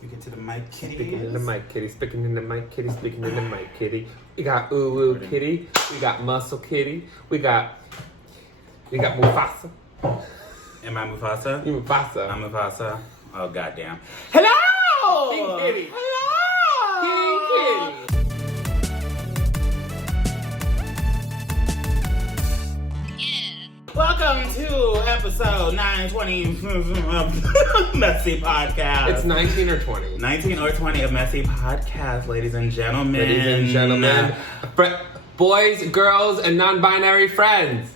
Speaking to the mic, kitty. Speaking in the mic, kitty. Speaking in the mic, kitty. Speaking in the mic, kitty. We got Ooh Kitty. We got Muscle Kitty. We got Mufasa. Am I Mufasa? You Mufasa. I'm Mufasa. Oh, goddamn. Hello! King Kitty. Hello! King Kitty. Welcome to episode 920 of Messy Podcast. It's 19 or 20. 19 or 20 of Messy Podcast, ladies and gentlemen. Ladies and gentlemen. Boys, girls, and non-binary friends.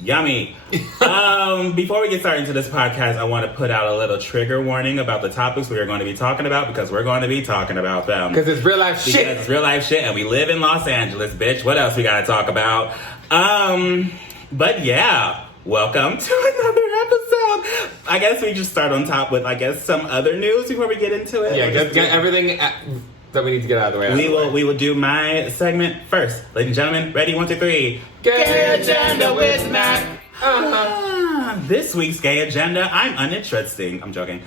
Yummy. Before we get started into this podcast, I want to put out a little trigger warning about the topics we are going to be talking about because we're going to be talking about them. Because it's real life shit. Because it's real life shit and we live in Los Angeles, bitch. What else we got to talk about? But yeah, welcome to another episode. I guess we just start on top with, some other news before we get into it. Yeah, get everything that we need to get out of the way. We will do my segment first. Ladies and gentlemen, ready? 1, 2, 3. Gay Agenda with Mac. This week's Gay Agenda, I'm uninteresting. I'm joking.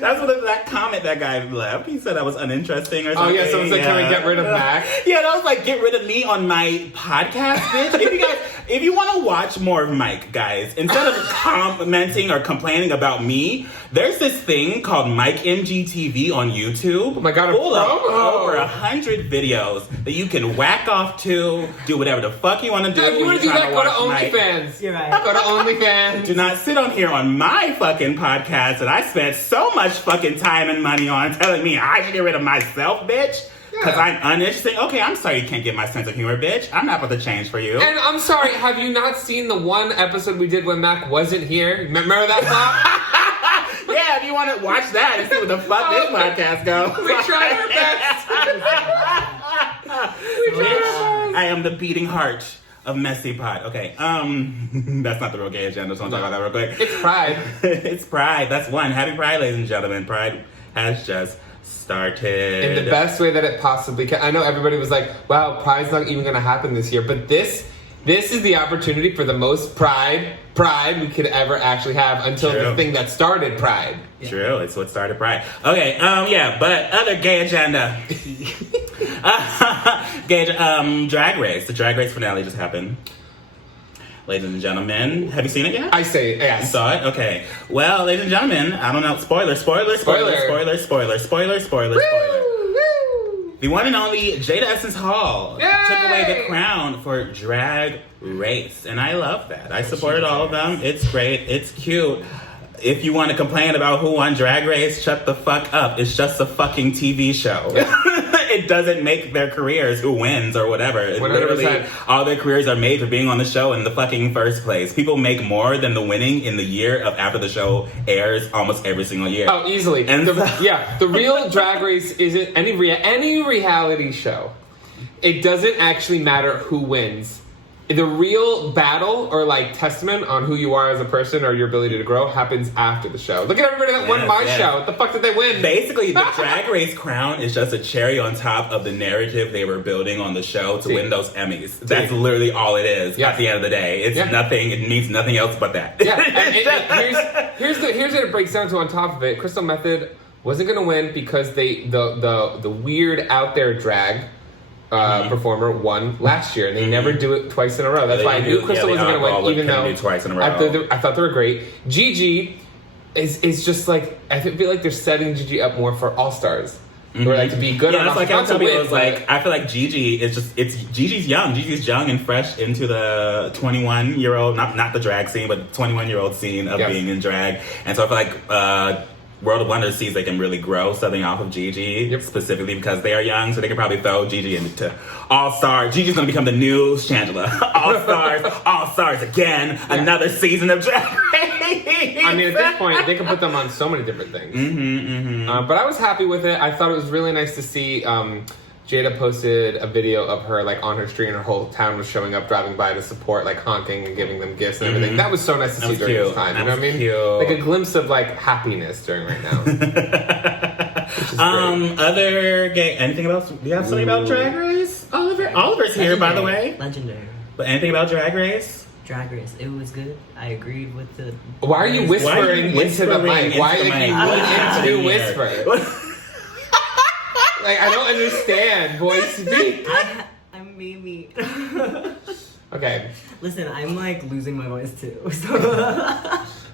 That's what that comment that guy left. He said I was uninteresting or something. Oh, yeah, someone said, can we get rid of Mac? Yeah, that was like, get rid of me on my podcast, bitch. If you want to watch more of Mike, guys, instead of commenting or complaining about me, there's this thing called Mike MGTV on YouTube. Oh my God, full of over 100 videos that you can whack off to, do whatever the fuck you want to do. If you want to do that, go to OnlyFans. You're right. Go to OnlyFans. Do not sit on here on my fucking podcast that I spent so much fucking time and money on telling me I should get rid of myself, bitch. Because I'm uninteresting. Okay, I'm sorry you can't get my sense of humor, bitch. I'm not about to change for you. And I'm sorry, have you not seen the one episode we did when Mac wasn't here? Remember that plot? Yeah, if you want to watch that and see what the fuck this podcast goes. We tried our best. We tried our best. I am the beating heart of MessyPod. Okay, that's not the real gay agenda, so I'm talking about that real quick. It's Pride. It's Pride. That's one. Happy Pride, ladies and gentlemen. Pride has just started. In the best way that it possibly can. I know everybody was like, wow, Pride's not even going to happen this year, but this is the opportunity for the most pride we could ever actually have until the thing that started Pride. Yeah. True, it's what started Pride. Okay, but other gay agenda. Drag Race. The Drag Race finale just happened. Ladies and gentlemen, have you seen it yet? I say yes. You saw it? Okay. Well, ladies and gentlemen, I don't know. Spoiler. The one and only Jada Essence Hall took away the crown for Drag Race. And I love that. I supported all of them. It's great. It's cute. If you want to complain about who won Drag Race, shut the fuck up. It's just a fucking TV show. It doesn't make their careers who wins or whatever. 100%. Literally, all their careers are made for being on the show in the fucking first place. People make more than the winning in the year of after the show airs almost every single year. Oh, easily. And the real Drag Race isn't any reality show. It doesn't actually matter who wins. The real battle or testament on who you are as a person or your ability to grow happens after the show. Look at everybody that won my show. What the fuck did they win? Basically, the Drag Race crown is just a cherry on top of the narrative they were building on the show to win those Emmys. That's literally all it is at the end of the day. It's nothing. It means nothing else but that. Yeah. Here's what it breaks down to on top of it. Crystal Method wasn't going to win because the weird out there drag performer won last year, and they never do it twice in a row. That's why I knew Crystal wasn't going to win, even though twice in a row. I thought they were great. Gigi is just I feel like they're setting Gigi up more for All Stars, or to be good. Yeah, that's I feel like Gigi is Gigi's young. Gigi's young and fresh into the 21-year-old, not the drag scene, but 21-year-old scene of being in drag, and so I feel like World of Wonder sees they can really grow something off of Gigi, specifically because they are young, so they can probably throw Gigi into All Stars. Gigi's going to become the new Shangela. All Stars again, another season of Drag Race. I mean, at this point, they can put them on so many different things. But I was happy with it. I thought it was really nice to see Jada posted a video of her on her street, and her whole town was showing up, driving by to support, honking and giving them gifts and everything. That was so nice to see during this time. You know what I mean? Cute. Like a glimpse of happiness during right now. Other gay. Anything else? Do you have something about Drag Race? Oliver's here, by the way. Legendary. But anything about Drag Race? Drag Race. It was good. I agreed with the... Why are you whispering into the mic? Why are you whisper? Like, I don't understand. Boy, speak. I'm Mimi. Okay. Listen, I'm like losing my voice too. So.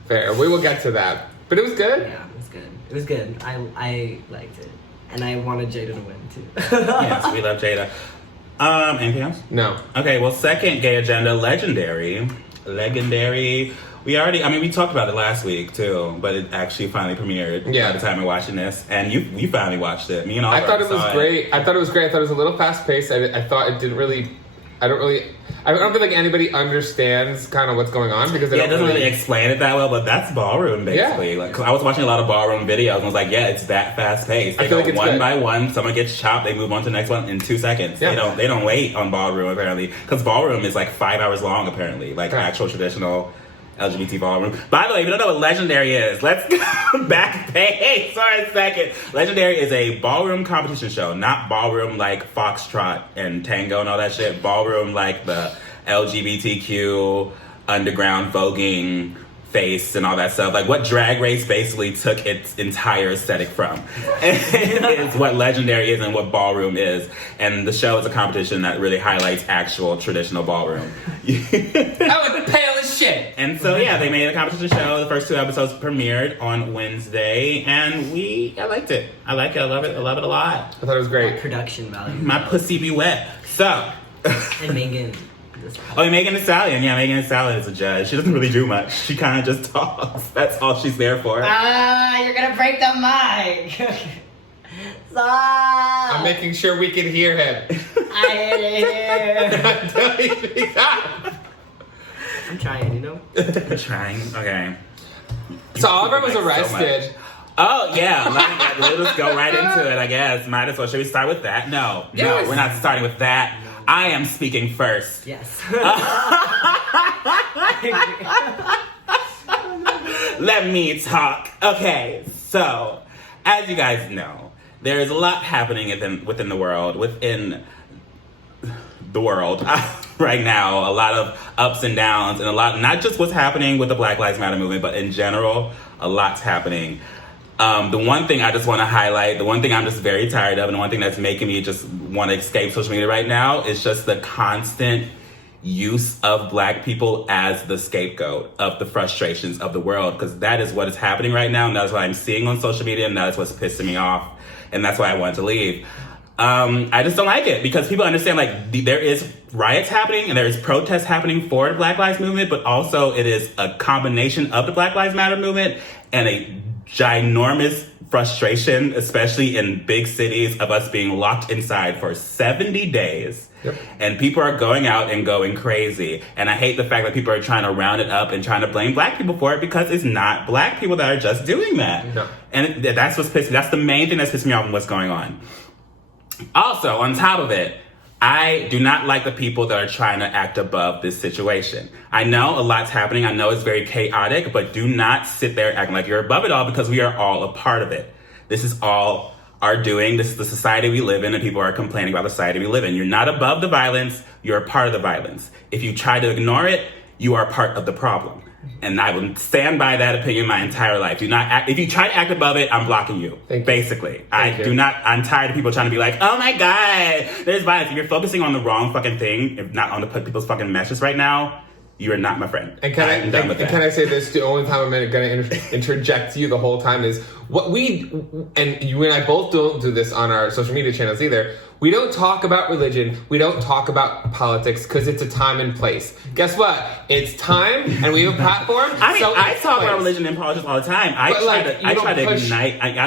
Fair. We will get to that. But it was good? Yeah, it was good. It was good. I liked it. And I wanted Jada to win too. Yes, we love Jada. Anything else? No. Okay, well, second gay agenda, Legendary. We talked about it last week too, but it actually finally premiered by the time we're watching this. And you finally watched it. Me and all I thought it was great. I thought it was a little fast paced. I thought it didn't really. I don't feel like anybody understands kind of what's going on because it doesn't really explain it that well. But that's ballroom basically. Like, 'cause I was watching a lot of ballroom videos and was like, yeah, it's that fast paced. They I feel go like it's one good. by one. Someone gets chopped. They move on to the next one in 2 seconds. Yeah. They don't wait on ballroom apparently because ballroom is like 5 hours long apparently. Like actual traditional LGBT ballroom. By the way, if you don't know what Legendary is, let's go back page for a second. Legendary is a ballroom competition show, not ballroom like Foxtrot and Tango and all that shit. Ballroom like the LGBTQ underground voguing face and all that stuff. Like what Drag Race basically took its entire aesthetic from. It's what Legendary is and what ballroom is. And the show is a competition that really highlights actual traditional ballroom. I was pale as shit. And so, yeah, they made a competition show. The first 2 episodes premiered on Wednesday, and I liked it. I like it. I love it. I love it a lot. I thought it was great. Production value. My pussy be wet. So. And Megan. Megan Thee Stallion. Yeah, Megan Thee Stallion is a judge. She doesn't really do much. She kind of just talks. That's all she's there for. You're gonna break the mic. Stop. I'm making sure we can hear him. I'm trying, you know? I'm trying. Okay. So Oliver was arrested. Oh, yeah. Let us go right into it, I guess. Might as well. Should we start with that? No, we're not starting with that. I am speaking first. Yes. Let me talk. Okay, so as you guys know, there is a lot happening within the world right now. A lot of ups and downs, and a lot, not just what's happening with the Black Lives Matter movement, but in general, a lot's happening. The one thing I just want to highlight, the one thing I'm just very tired of, and the one thing that's making me just want to escape social media right now is just the constant use of Black people as the scapegoat of the frustrations of the world, because that is what is happening right now, and that's what I'm seeing on social media, and that's what's pissing me off, and that's why I wanted to leave. I just don't like it, because people understand, like, there is riots happening, and there is protests happening for the Black Lives Movement, but also it is a combination of the Black Lives Matter movement and a ginormous frustration, especially in big cities, of us being locked inside for 70 days. Yep. And people are going out and going crazy. And I hate the fact that people are trying to round it up and trying to blame Black people for it, because it's not Black people that are just doing that. No. And that's what's pissing. That's the main thing that's pissing me off in what's going on. Also, on top of it, I do not like the people that are trying to act above this situation. I know a lot's happening. I know it's very chaotic, but do not sit there acting like you're above it all, because we are all a part of it. This is all our doing. This is the society we live in, and people are complaining about the society we live in. You're not above the violence. You're a part of the violence. If you try to ignore it, you are part of the problem. And I will stand by that opinion my entire life. Do not act, if you try to act above it, I'm blocking you. Basically. I'm tired of people trying to be like, oh my God, there's violence. If you're focusing on the wrong fucking thing, if not on the people's fucking meshes right now, you are not my friend. And can I say this? The only time I'm going to interject you the whole time is what you and I both don't do this on our social media channels either. We don't talk about religion. We don't talk about politics because it's a time and place. Guess what? It's time, and we have a platform. I talk about religion and politics all the time. I try to ignite. I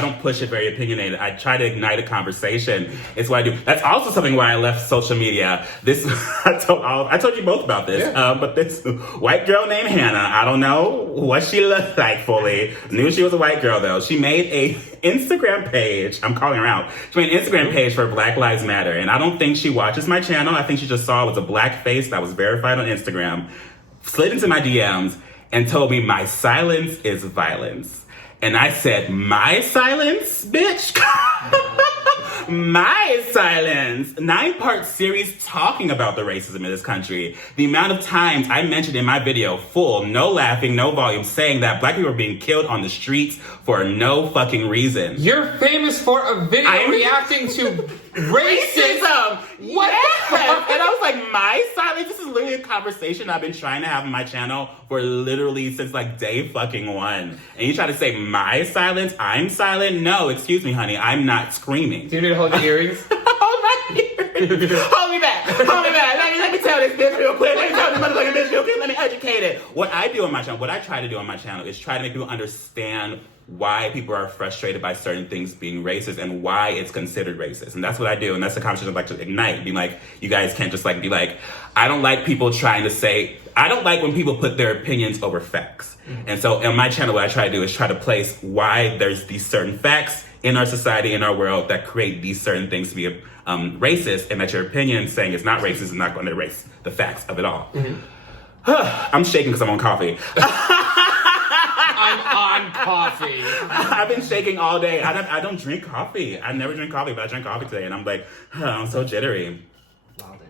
don't push it very opinionated. I try to ignite a conversation. It's what I do. That's also something why I left social media. I told you both about this. Yeah. But this white girl named Hannah, I don't know what she looked like fully. Knew she was a white girl though. She made a Instagram page. I'm calling her out. She made an Instagram page for Black Lives Matter, and I don't think she watches my channel. I think she just saw it was a black face that was verified on Instagram, slid into my DMs, and told me my silence is violence. And I said, my silence, bitch? My silence. 9-part series talking about the racism in this country. The amount of times I mentioned in my video, full, no laughing, no volume, saying that black people are being killed on the streets for no fucking reason. You're famous for a video reacting to racism. What the fuck? And I was like, my silence? This is literally a conversation I've been trying to have on my channel for literally since like day fucking one. And you try to say my silence? I'm silent? No, excuse me, honey. I'm not screaming. Do you need to hold your earrings? Hold my earrings. Hold me back. Hold me back. Let me tell this bitch real quick. Let me tell this motherfucking bitch real quick. Let me educate it. What I do on my channel, what I try to do on my channel is try to make people understand why people are frustrated by certain things being racist and why it's considered racist. And that's what I do. And that's the conversation I'd like to ignite. Being like, you guys can't just like be like, I don't like people trying to say, I don't like when people put their opinions over facts. Mm-hmm. And so on my channel, what I try to do is try to place why there's these certain facts in our society, in our world, that create these certain things to be racist, and that your opinion saying it's not racist is not going to erase the facts of it all. Mm-hmm. I'm shaking because I'm on coffee. I'm on coffee. I've been shaking all day. I don't drink coffee. I never drink coffee, but I drank coffee today, and I'm like, I'm so jittery.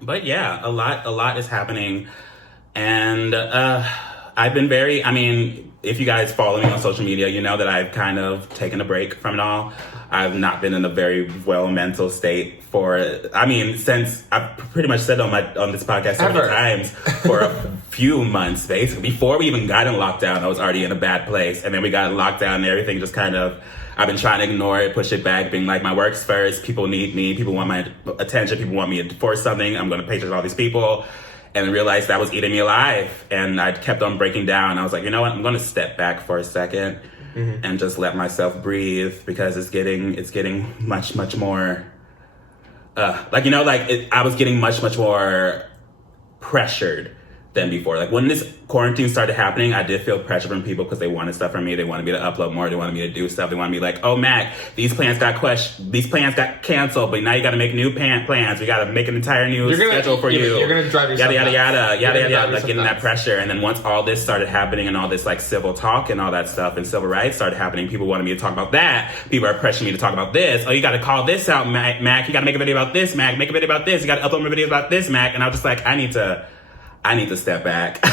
But yeah, a lot is happening, and I've been very. I mean, if you guys follow me on social media, you know that I've kind of taken a break from it all. I've not been in a very well mental state since I've pretty much said on this podcast so many times for a few months, basically. Before we even got in lockdown, I was already in a bad place. And then we got in lockdown and everything just kind of, I've been trying to ignore it, push it back, being like, my work's first, people need me, people want my attention, people want me to force something, I'm going to patron all these people. And realized that was eating me alive. And I kept on breaking down. I was like, you know what, I'm going to step back for a second. Mm-hmm. And just let myself breathe, because it's getting much more, I was getting much more pressured than before. Like when this quarantine started happening, I did feel pressure from people because they wanted stuff from me. They wanted me to upload more. They wanted me to do stuff. They wanted me like, oh, Mac, these plans got canceled, but now you got to make new plans. We got to make an entire new schedule for you. You're going to drive yourself yada, like getting that pressure. And then once all this started happening and all this like civil talk and all that stuff and civil rights started happening, people wanted me to talk about that. People are pressuring me to talk about this. Oh, you got to call this out, Mac. You got to make a video about this, Mac. Make a video about this. You got to upload more videos about this, Mac. And I was just like, I need to step back.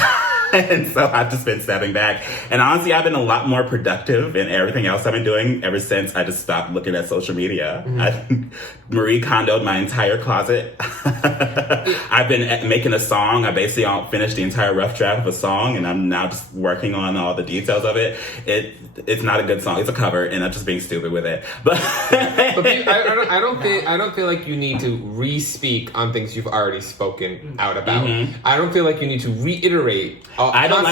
And so I've just been stepping back. And honestly, I've been a lot more productive in everything else I've been doing ever since I just stopped looking at social media. Mm-hmm. I Marie Kondo'd my entire closet. I've been making a song. I basically finished the entire rough draft of a song, and I'm now just working on all the details of it. It's not a good song. It's a cover, and I'm just being stupid with it. But I don't feel like you need to re-speak on things you've already spoken out about. Mm-hmm. I don't feel like you need to reiterate. I don't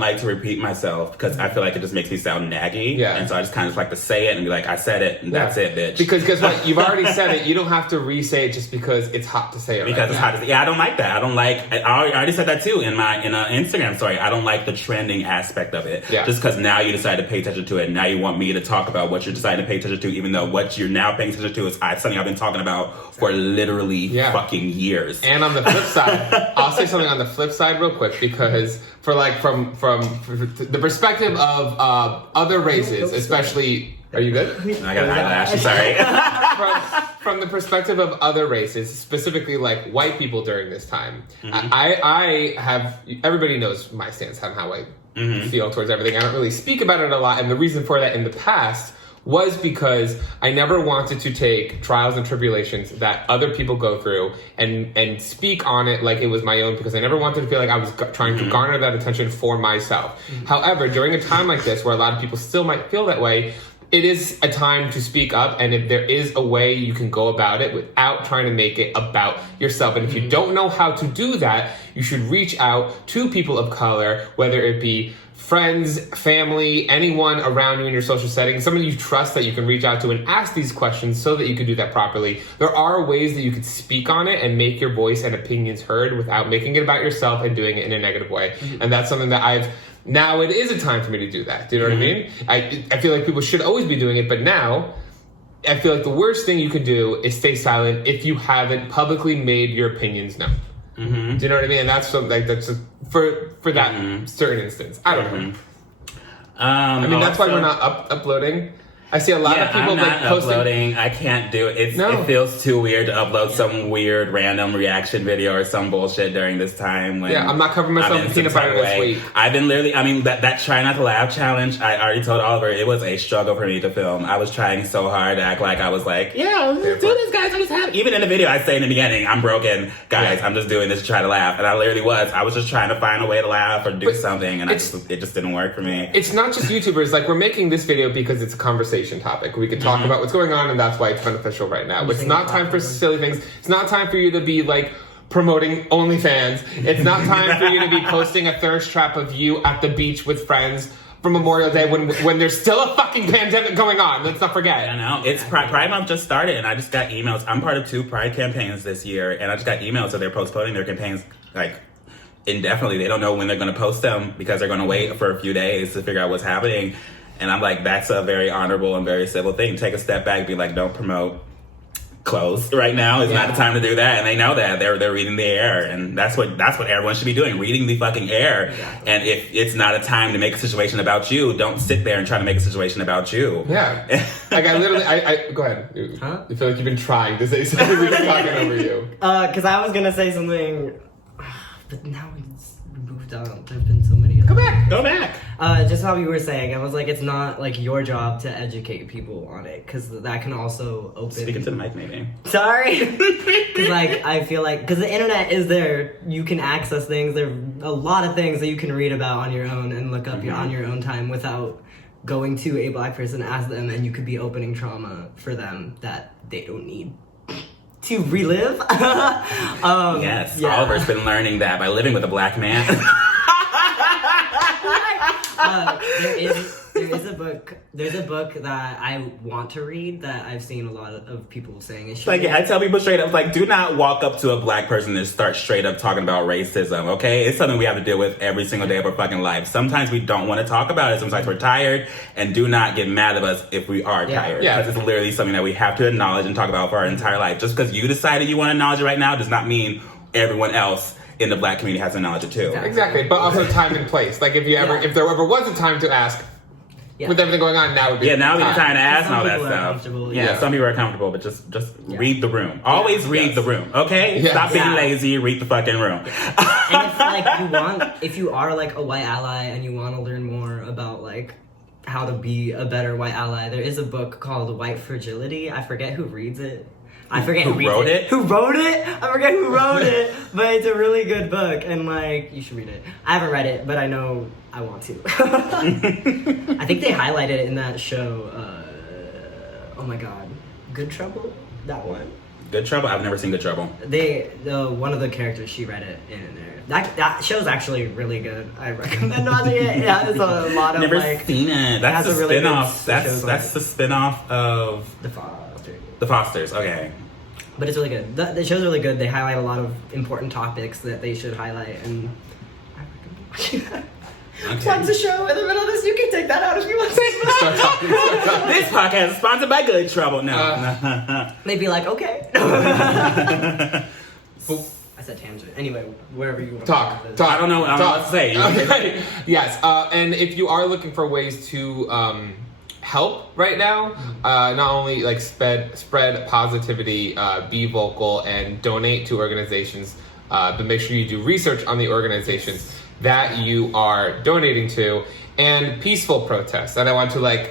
like to repeat myself, because I feel like it just makes me sound naggy. Yeah. And so I just kind of like to say it and be like, I said it, and that's it, bitch. Because guess what? You've already said it. You don't have to re-say it just because it's hot to say it. Because it's hot to say. Yeah, I don't like that. I already said that too in my Instagram story. I don't like the trending aspect of it. Yeah. Just because now you decide to pay attention to it, and now you want me to talk about what you're deciding to pay attention to, even though what you're now paying attention to is something I've been talking about for literally fucking years. And on the flip side, I'll say something on the flip side real quick, because from the perspective of other races, especially. Are you good? I got an eyelash. I'm sorry. From the perspective of other races, specifically like white people during this time, mm-hmm. I have, everybody knows my stance on how I mm-hmm. feel towards everything. I don't really speak about it a lot, and the reason for that in the past was because I never wanted to take trials and tribulations that other people go through and speak on it like it was my own, because I never wanted to feel like I was trying to garner that attention for myself. Mm-hmm. However, during a time like this where a lot of people still might feel that way, it is a time to speak up, and if there is a way you can go about it without trying to make it about yourself. And if you don't know how to do that, you should reach out to people of color, whether it be friends, family, anyone around you in your social setting, someone you trust that you can reach out to and ask these questions so that you can do that properly. There are ways that you could speak on it and make your voice and opinions heard without making it about yourself and doing it in a negative way. Mm-hmm. And that's something that now it is a time for me to do that. Do you know mm-hmm. what I mean? I feel like people should always be doing it, but now I feel like the worst thing you could do is stay silent if you haven't publicly made your opinions known. Mm-hmm. Do you know what I mean? And that's something like that's for that mm-hmm. certain instance. I don't know. That's why we're not uploading I see a lot of people I'm not posting. uploading. I can't do it. It feels too weird to upload some weird random reaction video or some bullshit during this time. When I'm not covering myself in peanut butter this week. I've been literally. That try not to laugh challenge. I already told Oliver it was a struggle for me to film. I was trying so hard to act like I was like, let's do this, guys. I'm just happy. Even in the video, I say in the beginning, I'm broken, guys. I'm just doing this to try to laugh, and I literally was. I was just trying to find a way to laugh or do something, and it just didn't work for me. It's not just YouTubers. Like, we're making this video because it's a conversation topic. We can talk about what's going on, and that's why it's beneficial right now. It's not time for silly things. It's not time for you to be, like, promoting OnlyFans. It's not time for you to be posting a thirst trap of you at the beach with friends for Memorial Day when there's still a fucking pandemic going on. Let's not forget. I know. It's Pride Month just started, and I just got emails. I'm part of 2 Pride campaigns this year, and I just got emails that they're postponing their campaigns, like, indefinitely. They don't know when they're going to post them because they're going to wait for a few days to figure out what's happening. And I'm like, that's a very honorable and very civil thing. Take a step back and be like, don't promote clothes right now. It's not the time to do that. And they know that. They're reading the air. And that's what everyone should be doing, reading the fucking air. Exactly. And if it's not a time to make a situation about you, don't sit there and try to make a situation about you. Yeah. Like, I literally, go ahead. Huh? I feel like you've been trying to say something. We've been talking over you. Because I was going to say something, but now it's moved on. There's been so many. Go back. Just how you were saying, I was like, it's not like your job to educate people on it, because that can also open. Speaking to the mic, maybe. Sorry, because like I feel like because the internet is there, you can access things. There are a lot of things that you can read about on your own and look up on your own time without going to a black person to ask them, and you could be opening trauma for them that they don't need to relive. Yes, Oliver's been learning that by living with a black man. There's a book that I want to read that I've seen a lot of people saying is like, I tell people straight up, like, do not walk up to a black person and start straight up talking about racism, okay? It's something we have to deal with every single day of our fucking life. Sometimes we don't want to talk about it. Sometimes we're tired, and do not get mad at us if we are tired. Yeah. Because it's literally something that we have to acknowledge and talk about for our entire life. Just because you decided you want to acknowledge it right now does not mean everyone else in the black community has to acknowledge it too. Exactly, but also time and place. Like, if there ever was a time to ask, with everything going on, now would be now would be the time to ask and all that stuff. Yeah, some people are comfortable, but just read the room. Always read the room, okay? Yes. Stop being lazy. Read the fucking room. And if you are like a white ally and you want to learn more about like how to be a better white ally, there is a book called White Fragility. I forget who reads it. I forget who wrote it. Who wrote it? I forget who wrote it, but it's a really good book, and like you should read it. I haven't read it, but I know I want to. I think they highlighted it in that show. Oh my god, Good Trouble. That one. Good Trouble. I've never seen Good Trouble. One of the characters, she read it in there. That show's actually really good. I recommend watching it. It has a lot of never like. Seen it. That's the really spinoff. That's the spinoff of The Fosters. The Fosters. Okay. But it's really good. The show's really good. They highlight a lot of important topics that they should highlight, and I recommend watching that. Okay. Plug the show in the middle of this. You can take that out if you want to. This podcast is sponsored by Good Trouble. No. They'd be like, okay. I said tangent. Anyway, wherever you want to talk. I don't know what I'm about to say. Okay. Yes, and if you are looking for ways to help right now, not only like spread positivity, be vocal, and donate to organizations, but make sure you do research on the organizations that you are donating to, and peaceful protests. And I want to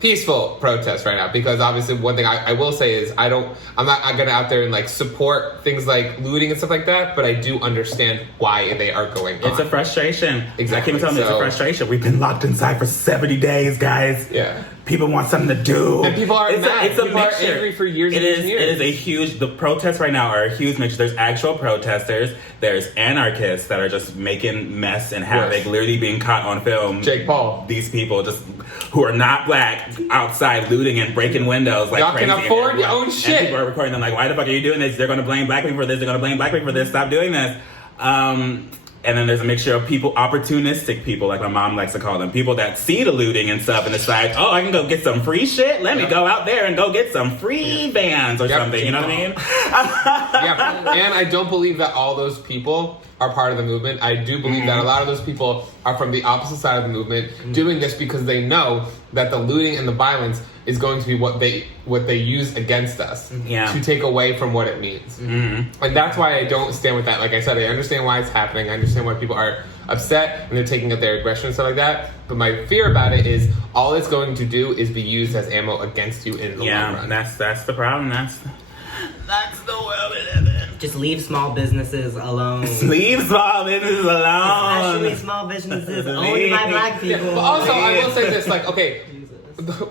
peaceful protests right now, because obviously one thing I will say is I'm not gonna out there and support things like looting and stuff like that, but I do understand why they are going on. It's a frustration. Exactly. I keep telling you, it's a frustration. We've been locked inside for 70 days, guys. Yeah. People want something to do. And people are mad. It's a people mixture. Are angry for years and years. It is a huge, the protests right now are a huge mixture. There's actual protesters. There's anarchists that are just making mess and havoc, literally being caught on film. Jake Paul. These people who are not black outside looting and breaking windows like y'all crazy. Y'all can afford your own shit. And people are recording them like, why the fuck are you doing this? They're going to blame black people for this. They're going to blame black people for this. Stop doing this. And then there's a mixture of people, opportunistic people, like my mom likes to call them, people that see the looting and stuff and decide, oh, I can go get some free shit? Let me go out there and go get some free bands or something, you know what I mean? Yeah, and I don't believe that all those people are part of the movement. I do believe that a lot of those people are from the opposite side of the movement, doing this because they know that the looting and the violence is going to be what they use against us to take away from what it means. And that's why I don't stand with that. Like I said, I understand why it's happening. I understand why people are upset and they're taking up their aggression and stuff like that. But my fear about it is all it's going to do is be used as ammo against you in the long run. That's the problem. That's the world we live in. Just leave small businesses alone. Leave small businesses alone. Especially small businesses owned by black people. But also, I will say this, like, okay,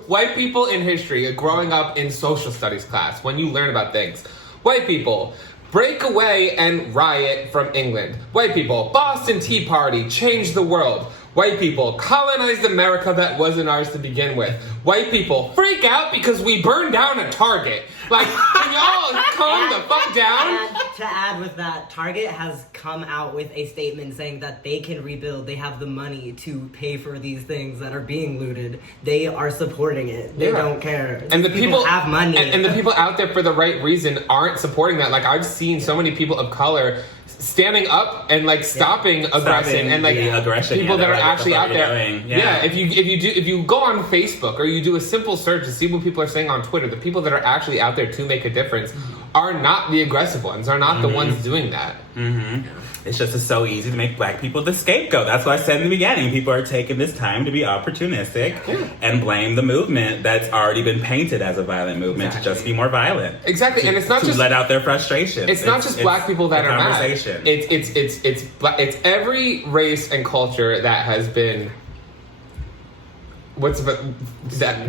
white people in history, growing up in social studies class, when you learn about things, white people break away and riot from England. White people, Boston Tea Party, changed the world. White people colonized America that wasn't ours to begin with. White people freak out because we burned down a Target. Like, can y'all calm the fuck down? To add with that, Target has come out with a statement saying that they can rebuild. They have the money to pay for these things that are being looted. They are supporting it. They don't care. And the people have money. And the people out there for the right reason aren't supporting that. Like, I've seen so many people of color standing up and like stopping aggression and like aggression, people that are like, actually out there. If you go on Facebook or you do a simple search to see what people are saying on Twitter, the people that are actually out there to make a difference are not the aggressive ones, are not the ones doing that. It's just so easy to make black people the scapegoat. That's what I said in the beginning. People are taking this time to be opportunistic and blame the movement that's already been painted as a violent movement to just be more violent. Exactly, and it's not just let out their frustration. It's not just black people that are mad. It's every race and culture that has been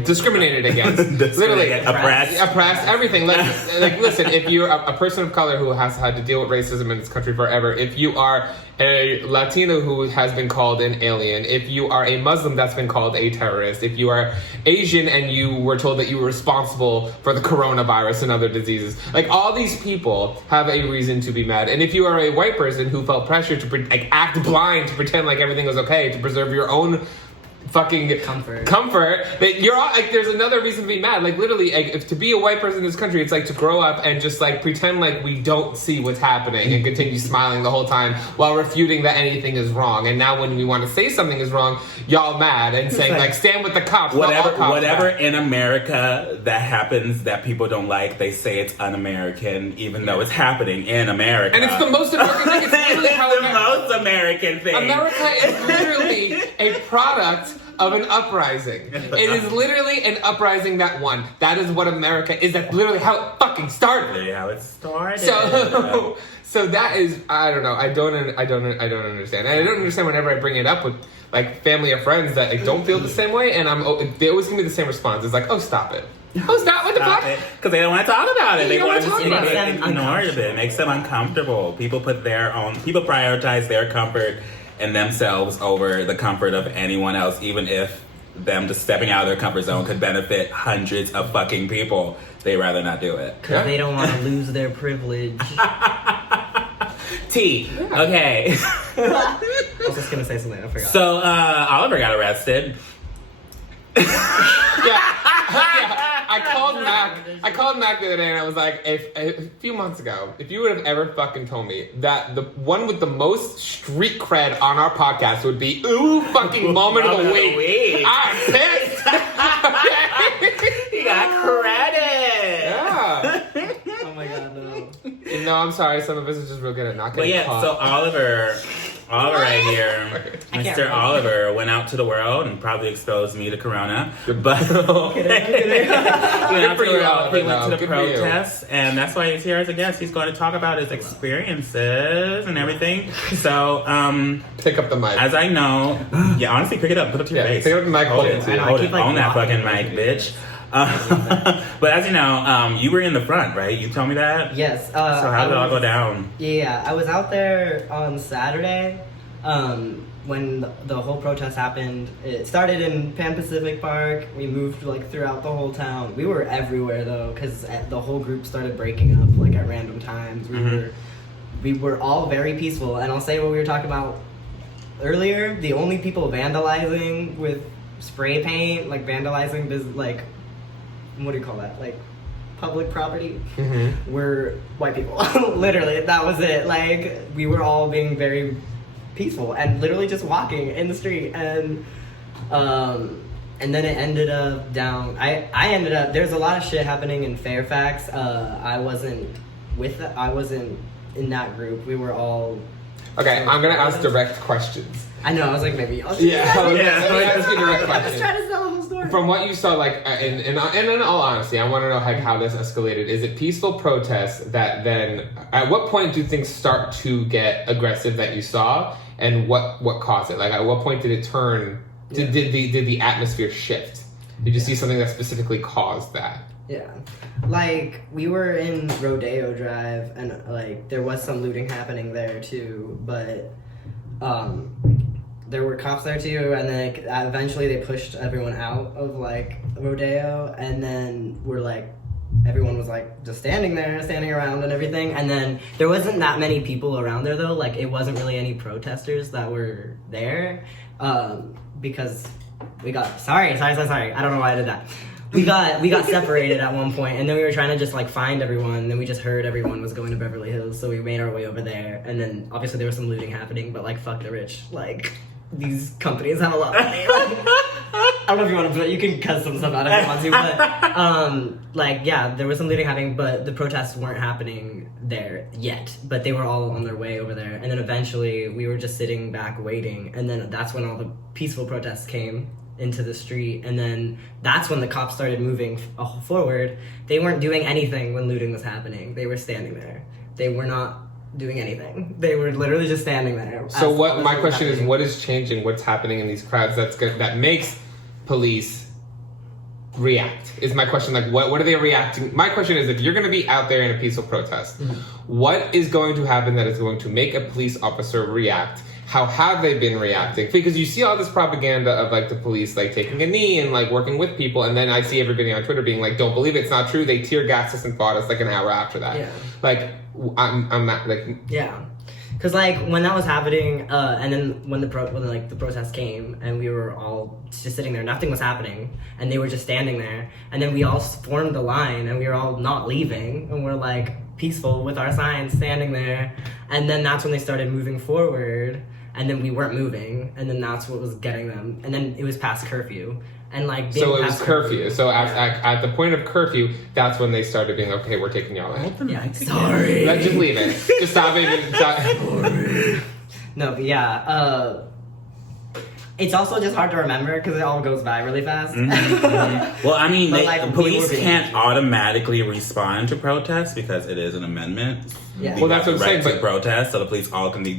discriminated against, literally oppressed, everything. Like listen, if you're a person of color who has had to deal with racism in this country forever, if you are a Latino who has been called an alien, if you are a Muslim that's been called a terrorist, if you are Asian and you were told that you were responsible for the coronavirus and other diseases, like all these people have a reason to be mad. And if you are a white person who felt pressure to act blind to pretend like everything was okay to preserve your own fucking comfort that you're all, like, there's another reason to be mad. Like, literally, like, if to be a white person in this country, it's like to grow up and just like pretend like we don't see what's happening and continue smiling the whole time while refuting that anything is wrong. And now when we want to say something is wrong, y'all mad and saying like stand with the cops. Whatever in America that happens that people don't like, they say it's un-American, even though it's happening in America. And it's the most American thing. It's literally how the most American thing. America is literally a product of an uprising. It is literally an uprising that won. That is what America is. That's literally how it fucking started. Literally how it started. So that is, I don't know. I don't understand. And I don't understand whenever I bring it up with like family or friends that like, don't feel the same way, and they always give me the same response. It's like, oh, stop it. Oh, stop! What the fuck? Because they don't want to talk about it. They want to talk about it. Ignore it. It makes them uncomfortable. People prioritize their comfort and themselves over the comfort of anyone else, even if them just stepping out of their comfort zone could benefit hundreds of fucking people. They rather not do it. Because they don't want to lose their privilege. T. Okay. I was just going to say something. I forgot. So, Oliver got arrested. I called Mac the other day and I was like, a few months ago, if you would have ever fucking told me that the one with the most street cred on our podcast would be fucking moment of the week. I'm pissed. You got credit. Yeah. Oh my god, no. No, I'm sorry. Some of us are just real good at not getting caught. So Oliver right here, Mr. Oliver went out to the world and probably exposed me to Corona. But he went to the protest, and that's why he's here as a guest. He's going to talk about his experiences and everything. So, pick up the mic. As I know, honestly, pick it up, put it to your face. Pick up the mic, hold it. Own that fucking mic, bitch. But as you know, you were in the front, right? You told me that? Yes. So how did it all go down? Yeah, I was out there on Saturday when the whole protest happened. It started in Pan Pacific Park. We moved like throughout the whole town. We were everywhere though, because the whole group started breaking up like at random times. We were all very peaceful, and I'll say what we were talking about earlier. The only people vandalizing with spray paint, like vandalizing, like, what do you call that? Like public property were white people. Literally, that was it. Like, we were all being very peaceful and literally just walking in the street. And then it ended up down. I ended up. There's a lot of shit happening in Fairfax. I wasn't in that group. We were all. Okay, I'm gonna ask direct questions. I know. I was like, maybe. Let me ask you direct I was questions. trying to sell the whole story. From what you saw, like, in all honesty, I want to know how this escalated. Is it peaceful protests that then? At what point do things start to get aggressive that you saw, and what caused it? Like, at what point did it turn? Did the atmosphere shift? Did you see something that specifically caused that? Yeah. Like, we were in Rodeo Drive, and, like, there was some looting happening there, too, but, there were cops there, too, and then, like, eventually they pushed everyone out of, like, Rodeo, and then everyone was, like, just standing around and everything, and then there wasn't that many people around there, though. Like, it wasn't really any protesters that were there, because we got... Sorry. I don't know why I did that. We got separated at one point, and then we were trying to just, like, find everyone, and then we just heard everyone was going to Beverly Hills, so we made our way over there, and then, obviously, there was some looting happening, but, like, fuck the rich. Like, these companies have a lot of money. I don't know if you want to, but you can cut some stuff out if you want to, but, like, yeah, there was some looting happening, but the protests weren't happening there yet, but they were all on their way over there, and then eventually, we were just sitting back waiting, and then that's when all the peaceful protests came into the street, and then that's when the cops started moving forward. They weren't doing anything when looting was happening. They were standing there. They were not doing anything. They were literally just standing there. So my question is, what is changing? What's happening in these crowds that makes police react? Is my question. Like, what are they reacting? My question is, if you're going to be out there in a peaceful protest, what is going to happen that is going to make a police officer react? How have they been reacting? Because you see all this propaganda of, like, the police, like, taking a knee and, like, working with people, and then I see everybody on Twitter being like, don't believe it, it's not true. They tear gassed us and fought us, like, an hour after that. Yeah. Like, I'm not, like... Yeah. Because, like, when that was happening, and then when the protest came, and we were all just sitting there, nothing was happening, and they were just standing there, and then we all formed a line, and we were all not leaving, and we're, like, peaceful with our signs, standing there, and then that's when they started moving forward, and then we weren't moving, and then that's what was getting them, and then it was past curfew, and, like, so it was curfew. So at the point of curfew, that's when they started being, okay, we're taking y'all in. Yeah, sorry. Let's just leave it. Just stop it. Sorry. No, but yeah, it's also just hard to remember because it all goes by really fast. Well, I mean, like, police can't automatically respond to protests because it is an amendment. Yeah. Well, that's what I'm saying. But protest, so the police all can do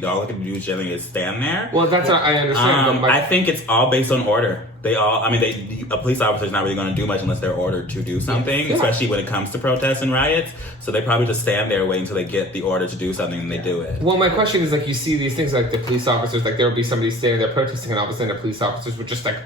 generally is stand there. Well, that's what I understand. I think it's all based on order. A police officer is not really going to do much unless they're ordered to do something, especially when it comes to protests and riots. So they probably just stand there waiting until they get the order to do something and they do it. Well, my question is, like, you see these things, like the police officers, like there would be somebody standing there protesting, and all of a sudden the police officers would just, like,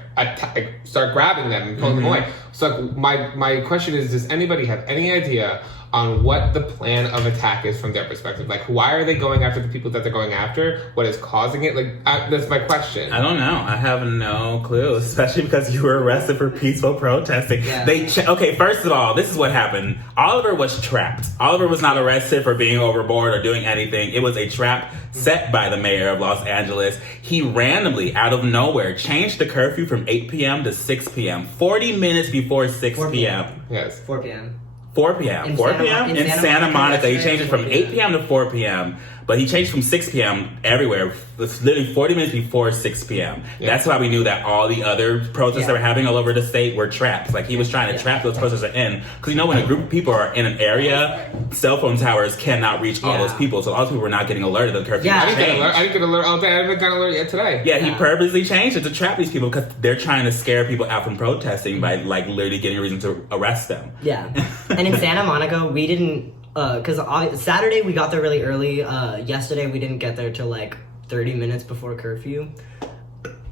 start grabbing them and pulling them away. So, like, my question is, does anybody have any idea on what the plan of attack is from their perspective? Like, why are they going after the people that they're going after? What is causing it? Like, that's my question. I don't know. I have no clue, especially because you were arrested for peaceful protesting. Yeah. Okay, first of all, this is what happened. Oliver was trapped. Oliver was not arrested for being overboard or doing anything. It was a trap set by the mayor of Los Angeles. He randomly, out of nowhere, changed the curfew from 8 p.m. to 6 p.m. 40 minutes before 6 p.m. Yes. 4 p.m. 4 p.m. 4 p.m. in Santa Monica. He changed it from 8 p.m. to 4 p.m. But he changed from 6 p.m. everywhere. It's literally 40 minutes before 6 p.m. Yeah. That's why we knew that all the other protests that were happening all over the state were traps. Like, he was trying to trap those protesters in. Because, when a group of people are in an area, cell phone towers cannot reach all those people. So all those people were not getting alerted to the curfew. Yeah. I didn't get alert all day. I haven't got an alert yet today. Yeah, he purposely changed it to trap these people because they're trying to scare people out from protesting by, like, literally getting a reason to arrest them. Yeah. And in Santa Monica, we didn't... Because Saturday we got there really early. Yesterday we didn't get there till like 30 minutes before curfew.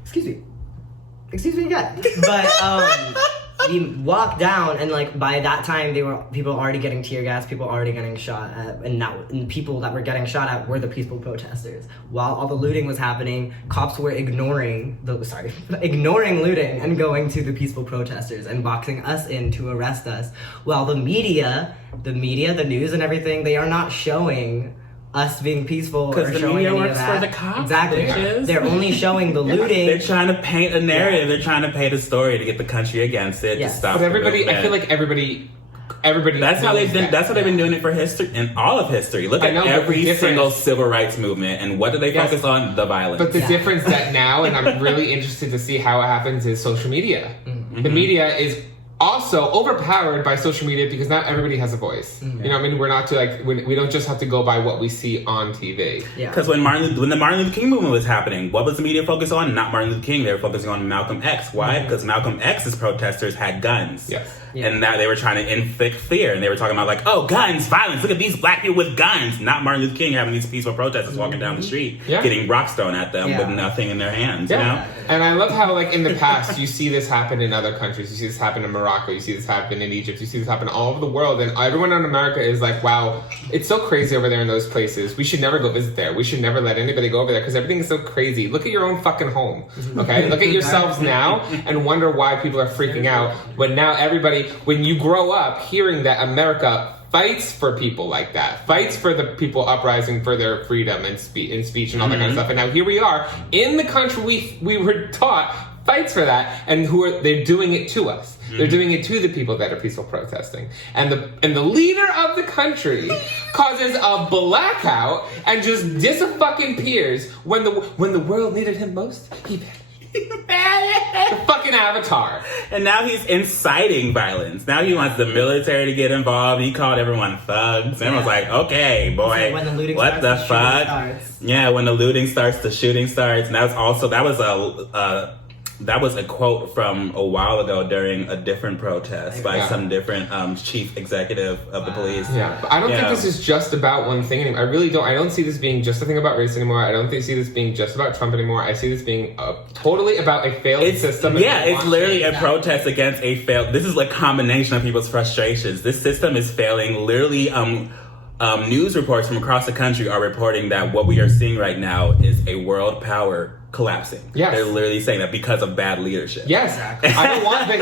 Excuse me again. But we walked down, and like by that time, people were already getting tear gas, people already getting shot at, and the people that were getting shot at were the peaceful protesters. While all the looting was happening, cops were ignoring looting and going to the peaceful protesters and boxing us in to arrest us. While the media, the news and everything, they are not showing us being peaceful or the showing media any works of that. for the cops, exactly. bitches. They're only showing the looting. They're trying to paint a narrative. They're trying to paint a story to get the country against it. To stop. But everybody, the I feel like everybody. That's how they've been. That's how they've been doing it for history, in all of history. Look at every single civil rights movement, and what do they focus on? The violence. But the difference that now, and I'm really interested to see how it happens, is social media. Mm-hmm. The media is also overpowered by social media because not everybody has a voice. Mm-hmm. You know what I mean? We're not to we don't just have to go by what we see on TV. Yeah. Because when the Martin Luther King movement was happening, what was the media focused on? Not Martin Luther King. They were focusing on Malcolm X. Why? Because Malcolm X's protesters had guns. Yes. Yeah. And that they were trying to inflict fear, and they were talking about like, oh, guns, violence. Look at these black people with guns. Not Martin Luther King having these peaceful protesters walking down the street, getting rocks thrown at them with nothing in their hands. Yeah. You know? And I love how like in the past you see this happen in other countries. You see this happen in Morocco. You see this happen in Egypt. You see this happen all over the world. And everyone in America is like, wow, it's so crazy over there in those places. We should never go visit there. We should never let anybody go over there because everything is so crazy. Look at your own fucking home. Okay, look at yourselves now and wonder why people are freaking out. When now everybody, when you grow up hearing that America fights for people like that, fights for the people uprising for their freedom and speech and all that kind of stuff. And now here we are in the country we were taught fights for that, and they're doing it to us. They're doing it to the people that are peaceful protesting. And the leader of the country causes a blackout and just disappears when the world needed him most. He vanished. The fucking Avatar. And now he's inciting violence. Now he wants the military to get involved. He called everyone thugs. And I was like, okay, boy, when the looting what the fuck? Yeah, when the looting starts, the shooting starts. And that was a quote from a while ago during a different protest by some different chief exetive of the police. Yeah, but I don't think this is just about one thing anymore. I really don't. I don't see this being just a thing about race anymore. I don't see this being just about Trump anymore. I see this being totally about a failed system. Yeah, it's literally a protest against a failed. This is like a combination of people's frustrations. This system is failing. Literally, news reports from across the country are reporting that what we are seeing right now is a world power collapsing. Yes. They're literally saying that because of bad leadership. Yes. Exactly. I don't want, but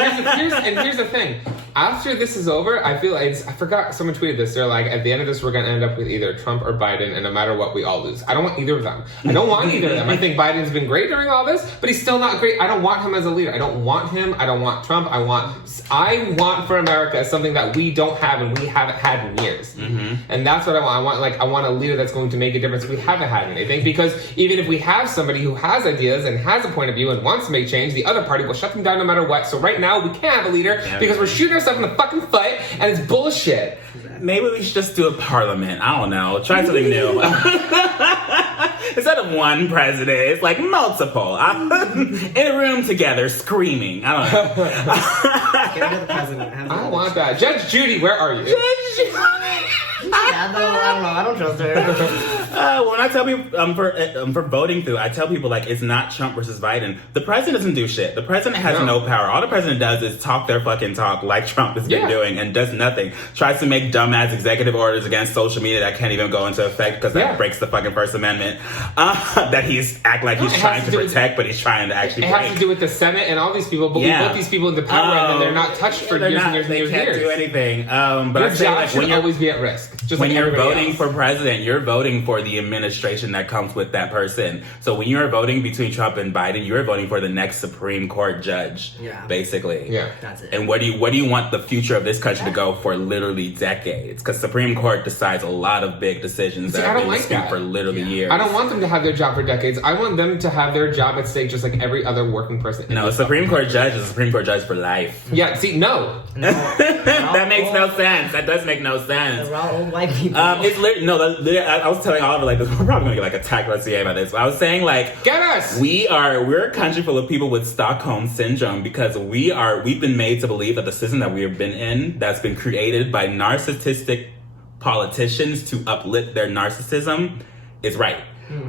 here's the thing. After this is over, I feel like, I forgot, someone tweeted this, they're like, at the end of this, we're going to end up with either Trump or Biden, and no matter what, we all lose. I don't want either of them. I don't want either of them. I think Biden's been great during all this, but he's still not great. I don't want him as a leader. I don't want him. I don't want Trump. I want for America something that we don't have and we haven't had in years. Mm-hmm. And that's what I want. I want a leader that's going to make a difference we haven't had anything, because even if we have somebody who has ideas and has a point of view and wants to make change, the other party will shut them down no matter what. So right now, we can't have a leader because we're shooting ourselves in the fucking foot, and it's bullshit. Maybe we should just do a parliament. I don't know. Try something new. Instead of one president, it's like multiple. In a room together, screaming. I don't know. Get rid of the president. I don't want that. Judge Judy, where are you? I don't know. I don't trust her. When I tell people for voting through, I tell people like it's not Trump versus Biden. The president doesn't do shit. The president has no power. All the president does is talk their fucking talk like Trump has been doing and does nothing. Tries to make dumbass executive orders against social media that can't even go into effect because that breaks the fucking First Amendment. That he's trying to protect, but he's trying to actually break. It has to do with the Senate and all these people, but we put these people into power and then they're not touched for years and years and years. They can't do anything. But your job should always be at risk. Just when like you're voting for president, you're voting for the administration that comes with that person. So when you're voting between Trump and Biden, you're voting for the next Supreme Court judge, basically. Yeah, that's it. And what do you want the future of this country to go for literally decades? Because Supreme Court decides a lot of big decisions that have been disputed for literally years. I don't want them to have their job for decades. I want them to have their job at stake just like every other working person. No, a Supreme Court judge is a Supreme Court judge for life. Yeah, see, no. That makes no sense. That does make no sense. They're all old white people. It's I was telling Oliver like this. We're probably gonna get like attacked by CA about this. I was saying like, get us. We're a country full of people with Stockholm syndrome because we've been made to believe that the system that we have been in, that's been created by narcissistic politicians to uplift their narcissism, is right.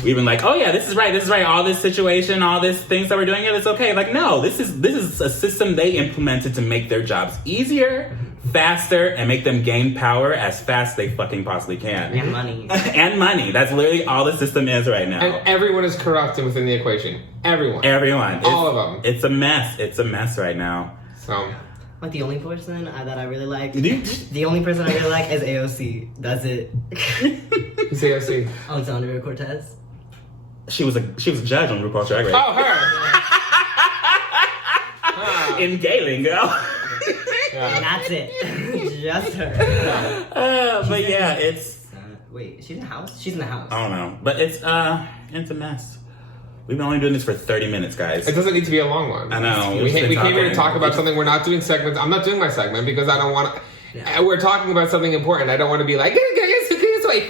We've been like, oh yeah, this is right. All this situation, all these things that we're doing here, it's okay. Like, no, this is a system they implemented to make their jobs easier, faster, and make them gain power as fast as they fucking possibly can. And money. And money. That's literally all the system is right now. And everyone is corrupt within the equation. Everyone. All of them. It's a mess. It's a mess right now. So... Like the only person that I really like, You- the only person I really like is AOC. That's it. Who's AOC? Alexandria Cortez. She was a judge on RuPaul's Drag Race. Oh, her! In Galen, girl. And that's it. Just her. But yeah, it's... Wait, she's in the house? She's in the house. I don't know. But it's a mess. We've been only doing this for 30 minutes, guys. It doesn't need to be a long one. I know. We came here to talk about something. We're not doing segments. I'm not doing my segment because I don't want to... Yeah. We're talking about something important. I don't want to be like,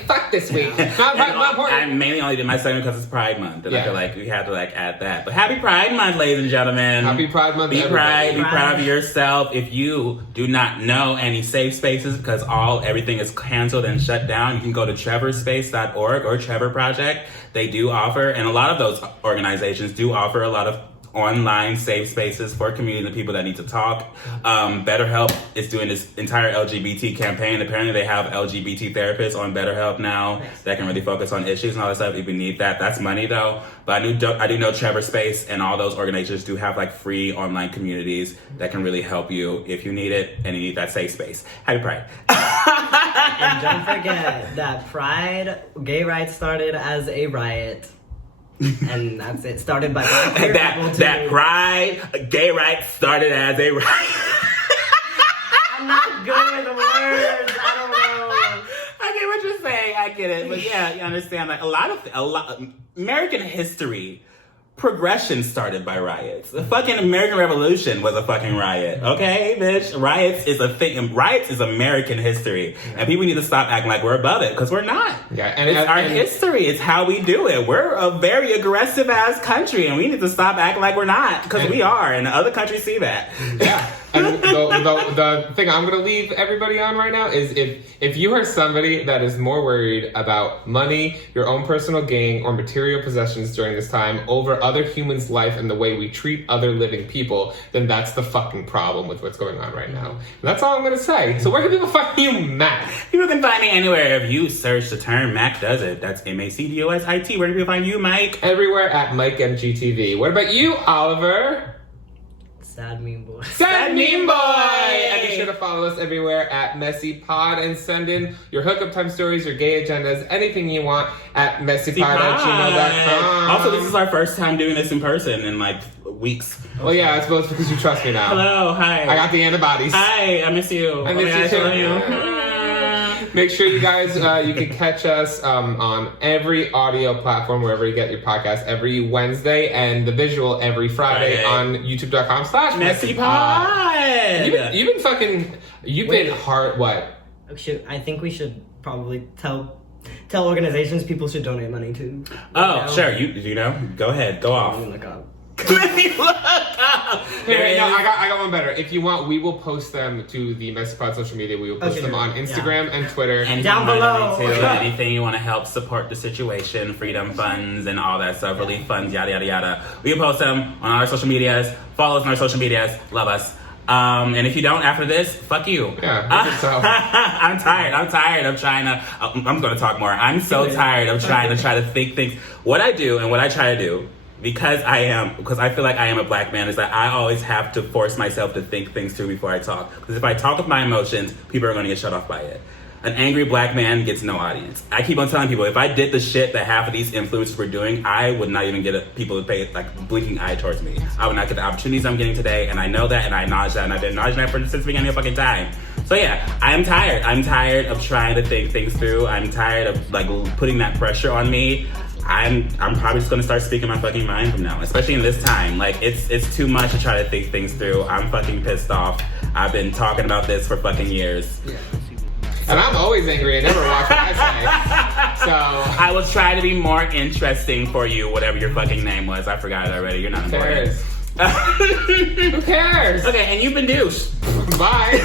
fuck this week. Not important. I mainly only did my segment because it's Pride Month. And I Yeah. feel like we had to add that. But happy Pride Month, ladies and gentlemen. Happy Pride Month, Be everybody. Be proud of yourself. If you do not know any safe spaces because everything is canceled and shut down, you can go to trevorspace.org or Trevor Project. They do offer, and a lot of those organizations do offer a lot of online safe spaces for community and people that need to talk. BetterHelp is doing this entire LGBT campaign. Apparently they have LGBT therapists on BetterHelp now that can really focus on issues and all that stuff if you need that. That's money though. But I do know Trevor Space and all those organizations do have free online communities that can really help you if you need it and you need that safe space. Happy Pride. And don't forget that gay rights started as a riot. And that's it. Started by black people too. that Pride, gay rights started as a riot. I'm not good with the words. I don't know. I get what you're saying. I get it. But yeah, you understand. A lot American history, progression started by riots. The fucking American Revolution was a fucking riot. Okay, bitch? Riots is a thing. Riots is American history. And people need to stop acting like we're above it, because we're not. Yeah, It's our history. It's how we do it. We're a very aggressive ass country, and we need to stop acting like we're not, because we are, and the other countries see that. Yeah. And the thing I'm going to leave everybody on right now is if you are somebody that is more worried about money, your own personal gain, or material possessions during this time over other humans' life and the way we treat other living people, then that's the fucking problem with what's going on right now. And that's all I'm going to say. So where can people find you, Mac? People can find me anywhere. If you search the term Mac Does It, that's MACDOSIT. Where can people find you, Mike? Everywhere at MikeMGTV. What about you, Oliver? Sad meme boy. Sad meme boy! And be sure to follow us everywhere at MessyPod and send in your hookup time stories, your gay agendas, anything you want at messypod@gmail.com. Also, this is our first time doing this in person in weeks. Well, yeah, I suppose because you trust me now. Hello, hi. I got the antibodies. Hi, I miss you. I miss you too. I love you. Make sure you guys, you can catch us on every audio platform, wherever you get your podcast, every Wednesday, and the visual every Friday on youtube.com/MessyPod. You've been hard, what? I think we should probably tell organizations people should donate money to. Oh, sure. You know, go ahead, go off. Let me look up. Hey, no, I got one better. If you want, we will post them to the MessyPod social media. We will post them on Instagram and Twitter. And down below. Anything you want to help support the situation, freedom funds and all that stuff, relief funds, yada, yada, yada. We will post them on our social medias. Follow us on our social medias. Love us. And if you don't after this, fuck you. Yeah, I'm tired of trying to... I'm going to talk more. I'm so tired of trying to think things. What I do and what I try to do, because I feel like I am a black man, is that I always have to force myself to think things through before I talk. Because if I talk with my emotions, people are going to get shut off by it. An angry black man gets no audience. I keep on telling people, if I did the shit that half of these influencers were doing, I would not even get people to pay blinking eye towards me. I would not get the opportunities I'm getting today, and I know that, and I acknowledge that, and I've been acknowledging that since the beginning of fucking time. So yeah, I'm tired. I'm tired of trying to think things through. I'm tired of putting that pressure on me. I'm probably just gonna start speaking my fucking mind from now, especially in this time. It's too much to try to think things through. I'm fucking pissed off. I've been talking about this for fucking years. Yeah. And I'm always angry and never watch what I say. So I will try to be more interesting for you, whatever your fucking name was. I forgot it already. You're not important. Who cares? Okay, and you've been douche. Bye.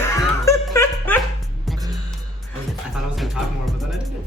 I thought I was going to talk more, but then I didn't.